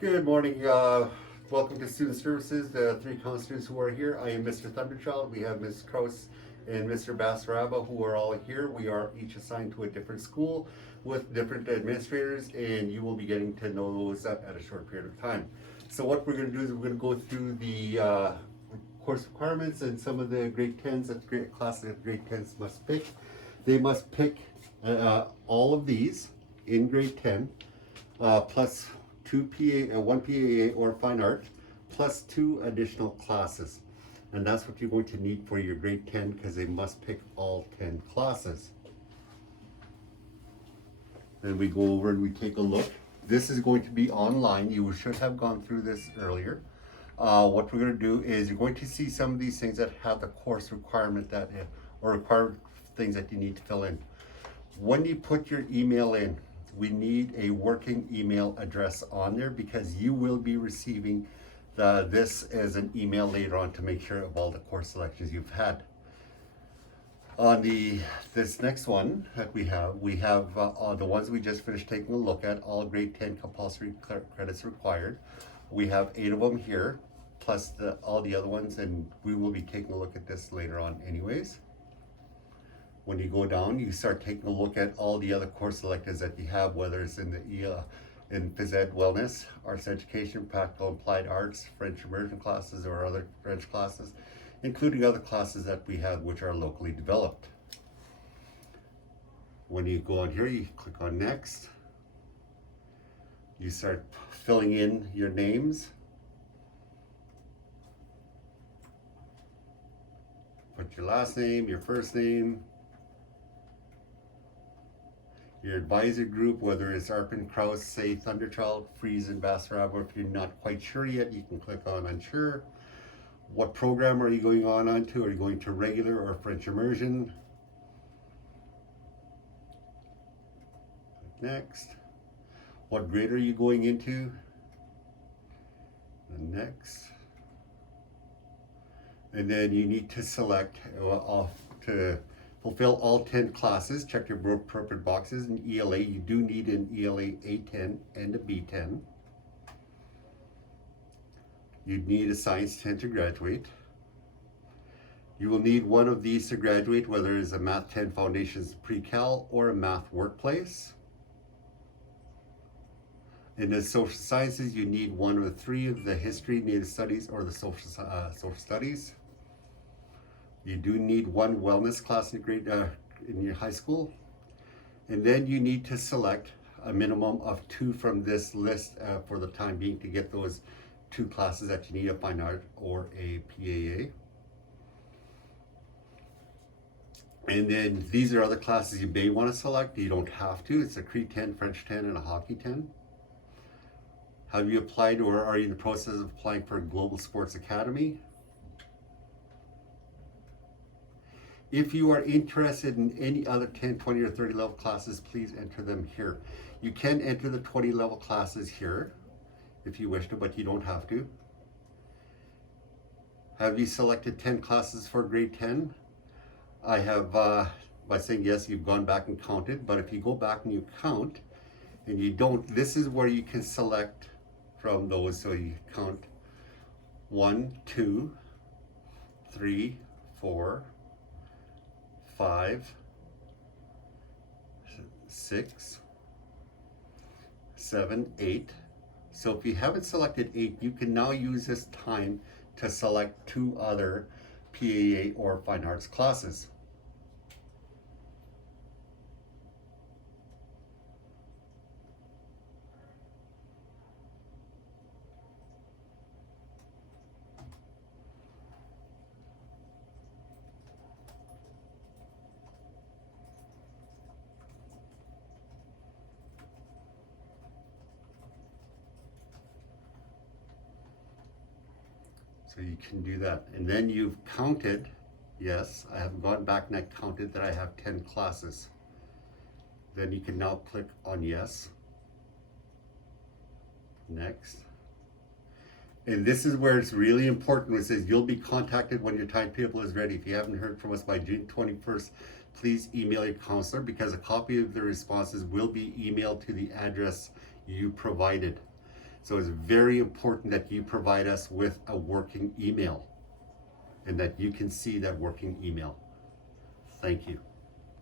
Good morning. Welcome to Student Services, the three common students who are here. I am Mr. Thunderchild. We have Ms. Kraus and Mr. Basaraba who are all here. We are each assigned to a different school with different administrators, and you will be getting to know those at a short period of time. So what we're going to do is we're going to go through the course requirements and some of the grade 10s that classes that grade 10s must pick. They must pick all of these in grade 10 plus one PAA or fine art, plus 2 additional classes. And that's what you're going to need for your grade 10 because they must pick all 10 classes. Then we go over and we take a look. This is going to be online. You should have gone through this earlier. What we're going to do is you're going to see some of these things that have the course requirement or required things that you need to fill in. When you put your email in, we need a working email address on there because you will be receiving this as an email later on to make sure of all the course selections you've had. On this next one that we have the ones we just finished taking a look at, all grade 10 compulsory credits required. We have 8 of them here, plus all the other ones, and we will be taking a look at this later on anyways. When you go down, you start taking a look at all the other course selectives that you have, whether it's in in phys ed, wellness, arts education, practical applied arts, French immersion classes, or other French classes, including other classes that we have which are locally developed. When you go on here, you click on next. You start filling in your names. Put your last name, your first name, your advisor group, whether it's Arpin, Kraus, say Thunderchild, Freeze, and Basaraba. If you're not quite sure yet, you can click on unsure. What program are you going on to? Are you going to regular or French immersion? Next. What grade are you going into? And next. And then you need to select to fulfill all 10 classes. Check your appropriate boxes. In ELA, you do need an ELA A10 and a B10. You'd need a Science 10 to graduate. You will need one of these to graduate, whether it's a Math 10 Foundations Pre-Cal or a Math Workplace. In the social sciences, you need one of the 3 of the history, Native studies, or the social studies. You do need one wellness class in your high school. And then you need to select a minimum of 2 from this list for the time being to get those 2 classes that you need, a fine art or a PAA. And then these are other classes you may want to select. You don't have to. It's a Cree 10, French 10, and a Hockey 10. Have you applied or are you in the process of applying for a Global Sports Academy? If you are interested in any other 10, 20, or 30 level classes, please enter them here. You can enter the 20 level classes here if you wish to, but you don't have to. Have you selected 10 classes for grade 10? I have, by saying yes, you've gone back and counted, but if you go back and you count and you don't, this is where you can select from those. So you count 1, 2, 3, 4, 5, 6, 7, 8. So if you haven't selected 8, you can now use this time to select 2 other PAA or fine arts classes. So you can do that. And then you've counted, yes, I have gone back and I counted that I have 10 classes. Then you can now click on yes. Next. And this is where it's really important. It says you'll be contacted when your timetable is ready. If you haven't heard from us by June 21st, please email your counselor because a copy of the responses will be emailed to the address you provided. So it's very important that you provide us with a working email and that you can see that working email. Thank you.